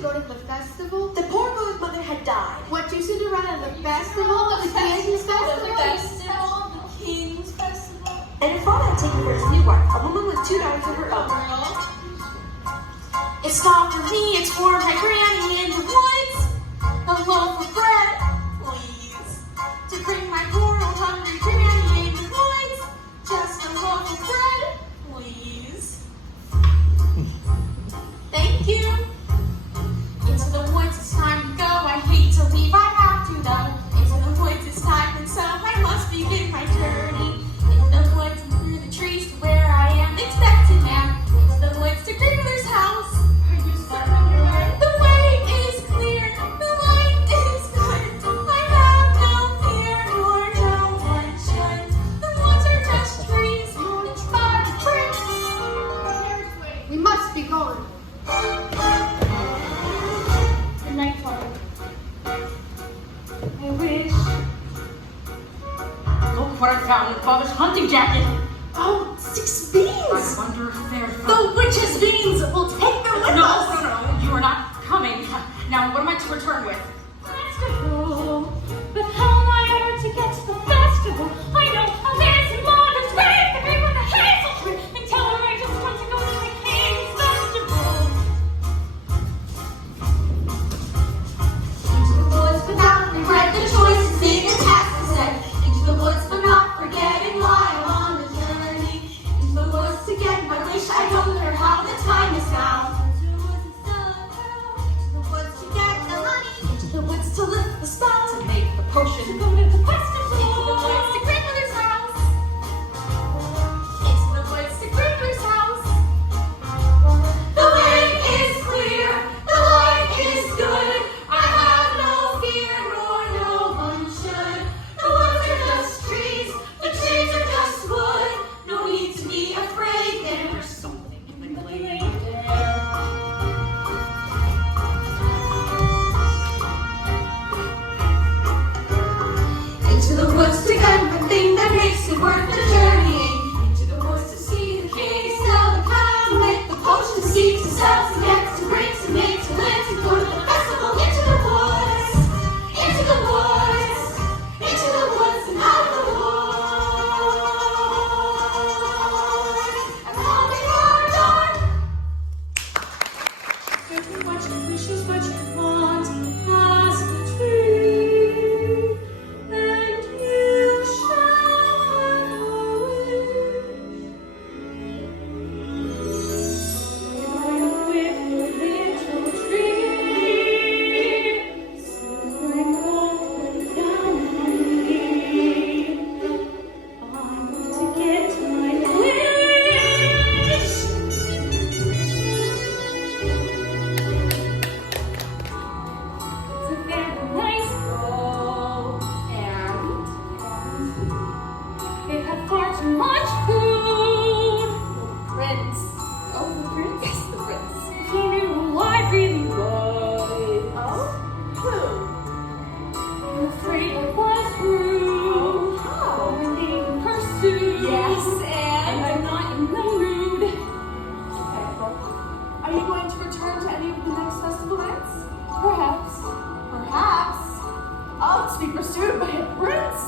go to the festival? The poor girl's mother had died. What, to Cinderella, the festival? The King's festival? The festival, the King's festival. And her father had taken her as new wife, a woman with 2 daughters of her own. It's not for me, it's for my granny in the woods. A loaf of bread, please. To bring my poor old hungry granny in the woods. Just a loaf of bread, please. Thank you. Into the woods, it's time to go. I hate to leave, I have to though. Into the woods, it's time, and so I must begin my journey. In the woods and through the trees to where I am expected now. Into the woods to Grandmother's house. Are you certain of your way? The way is clear, the light is good. I have no fear, nor no one should. The woods are just trees, each by the bricks. We must be going. The night falling. I wish. Look what I found in Father's hunting jacket. Oh, 6 beans! I wonder if they're The witch's beans! We'll take them with us! No, you are not coming. Now, what am I to return with? Festival. But how am I ever to get to the festival? I know a lazy mom is ready to be with a hazel tree and tell her I just want to go to the King's festival. Into the woods without regret, the choice is big and task is set. Into the woods but not forgetting why I'm on the journey. Into the woods to get my wish, I don't care how the time is now. Into the woods to get the honey. Into the woods to lift the spell. To make the potion. To go to the festival. Into the woods to Grandmother's house. Into the woods to Grandmother's house. The way is clear, the light is good. I have no fear, nor no one should. The woods are just trees, the trees are just wood. No need to be afraid, there's something in the glade there. Into the woods to get the thing that makes it worth the journey. Into the woods to see the king, sell the cow, to make the potion, to seek, to sell, to get, to bring, to make, to live, to go to the festival. Into the woods, into the woods, into the woods and out of the woods. I'm calling our door. Give me what you wish is what you want. Ask the tree, and you shall have your wish. I'm with the little tree, silvering gold down on me. I want to get my wish. It's a very nice bowl, and it had far too much food. Prince. Oh, the prince? Yes, the prince. If he knew who I really was, Oh? Who? I'm afraid I was rude. How? I'm being pursued. Yes, And and? I'm not in the mood. Okay, well, are you going to return to any of the next festival nights? Perhaps. Perhaps. I'll be pursued by a prince.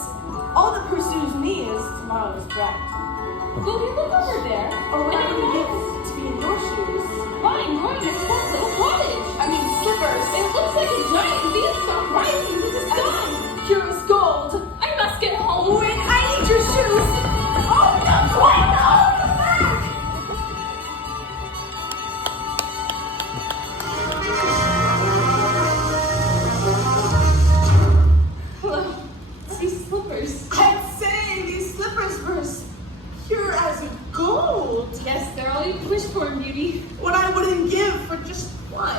All that pursues me is tomorrow's draft. Will you look over there? Oh, what And I I would know- give to be in your shoes. Fine, going to that little cottage. I mean, slippers. It looks like a giant beanstalk rising to the sky. Pure as gold. I must get home. Wait, I need your shoes. Oh, no, wait, no, come back. Hello. These slippers. I'd say these slippers were as pure as gold. Yes, they're all you can wish for, beauty. What I wouldn't give for just one.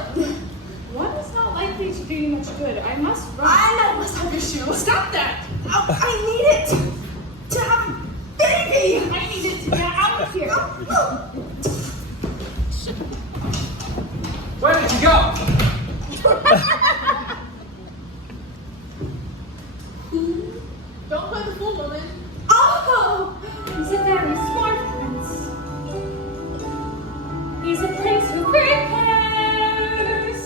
One is not likely to do you much good. I must run. I must have your shoes. Stop that! Oh, I need it to have a baby. I need it to get out of here. Where did you go? Don't play the fool, woman. Oh, He's a very smart prince. He's a prince who prepares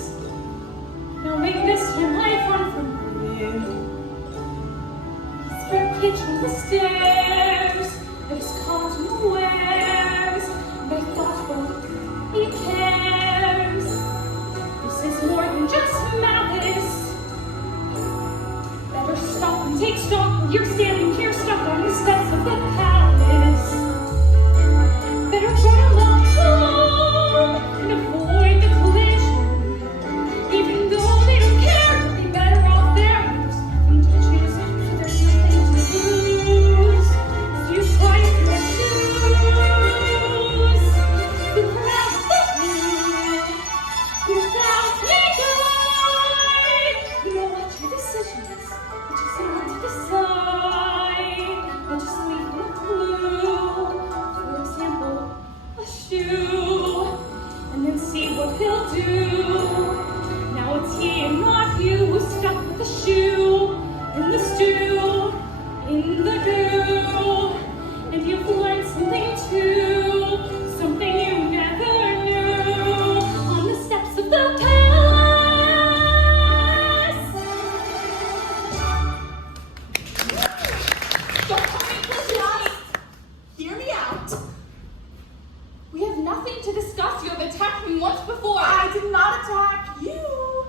me once before. I did not attack you.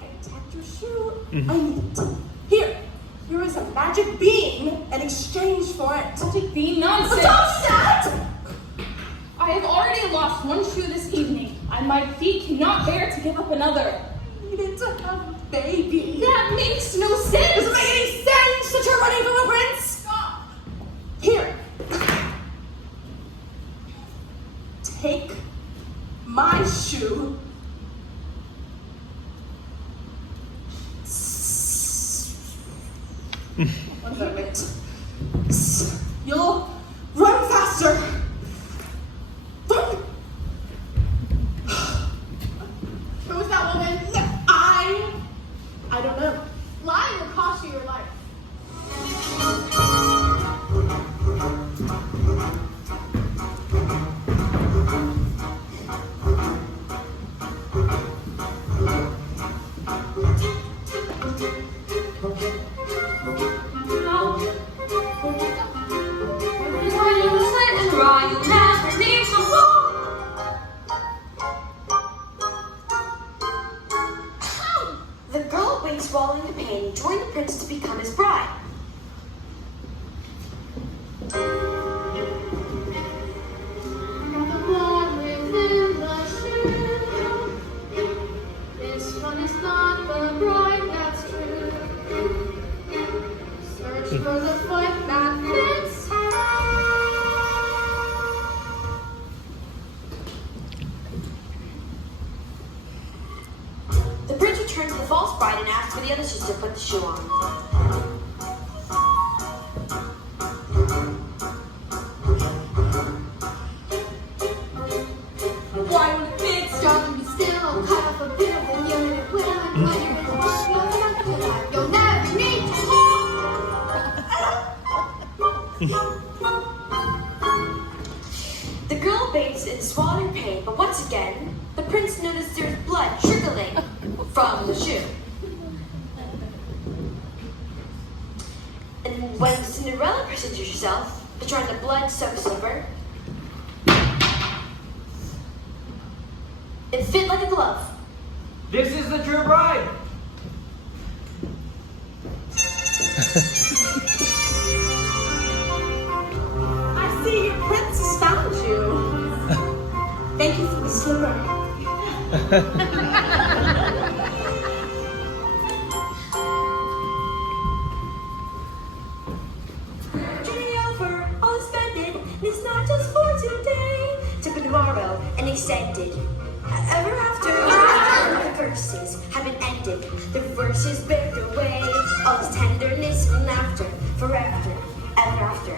I attacked your shoe. I need it. Here is a magic beam in exchange for it. Magic beam nonsense. Stop that! I have already lost one shoe this evening, and my feet cannot bear to give up another. You needed to have a baby. That makes no sense. Does it make any sense that you're running from a prince? Stop. Here. Take my shoe. One moment. You'll run faster. Run. Who was that woman? I don't know. Lying will cost you your life. The girl waits swallowing the pain, joined the prince to become his bride. The blood within the shoe. This one is not the bride that's true. Search for the foot that fits her. The prince returned to the false bride and asked for the other sister to put the shoe on. Why would it fit? Strong and be still. I'll cut off a bit of the unit at will. And when you're in the wash, nothing else to life. You'll never need to. The girl bathes in swallowing pain, but once again, the prince noticed there's blood trickling from the shoe. And when Cinderella presented herself, drawing the blood-soaked slipper, it fit like a glove. This is the true bride. I see your prince has found you. Thank you for the slipper. Journey over, all is spended, and it's not just for today. Took a tomorrow and extended. Ever after, the verses have been ended. The verses bear their way. All is tenderness and laughter, forever, ever after.